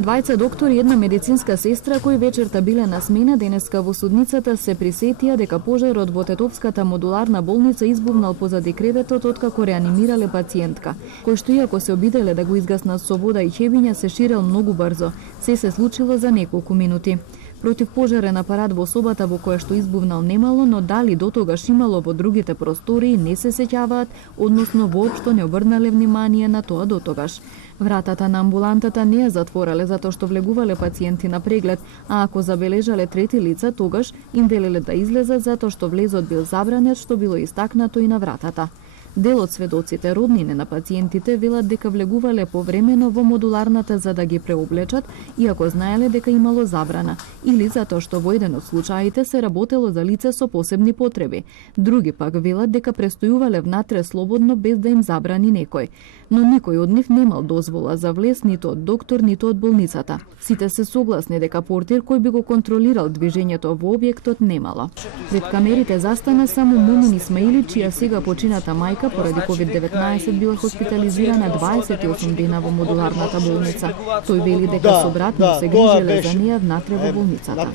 Двајца доктори и една медицинска сестра кои вечерта биле на смена денеска во судницата се присетија дека пожарот во Тетовската модуларна болница избувнал позади креветот откако реанимирале пациентка, кој што иако се обиделе да го изгаснат со вода и ќебиња се ширел многу брзо. Се случило за неколку минути. Противпожарен апарат во собата во која што избувнал немало, но дали дотогаш имало во другите простории не се сеќаваат, односно воопшто не обрнале внимание на тоа дотогаш. Вратата на амбулантата не ја затворале затоа што влегувале пациенти на преглед, а ако забележале трети лица, тогаш им велеле да излезат затоа што влезот бил забранет, што било истакнато и на вратата. Дел од сведоците, роднине на пациентите, велат дека влегувале повремено во модуларната за да ги преоблечат, иако знаеле дека имало забрана, или затоа што во еден од случаите се работело за лице со посебни потреби. Други пак велат дека престојувале внатре слободно без да им забрани некој. Но никој од нив немал дозвола за влез ниту од доктор, ниту од болницата. Сите се согласни дека портир кој би го контролирал движењето во објектот немало. Пред камерите застана само Мумин Исмаили, чија сега почината мајка поради COVID-19 била хоспитализирана 28 дена во модуларната болница. Тој вели дека со брат му се грижеле за неја внатре во болницата.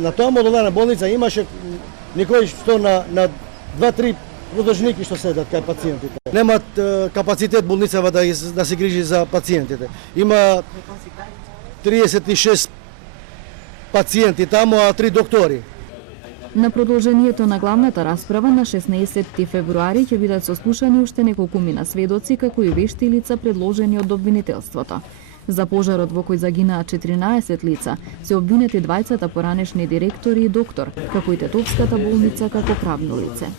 На тоа модуларна болница имаше некој што на 2-3 продолжники што седат кај пациентите. Немат капацитет болницава да се грижи за пациентите. Има 36 пациенти таму, а 3 доктори. На продолжението на главната расправа на 16 февруари ќе бидат сослушани уште неколкумина сведоци како и вешти лица предложени од обвинителството. За пожарот во кој загинаа 14 лица се обвинети двајцата поранешни директори и доктор, како и Тетовската болница како правно лице.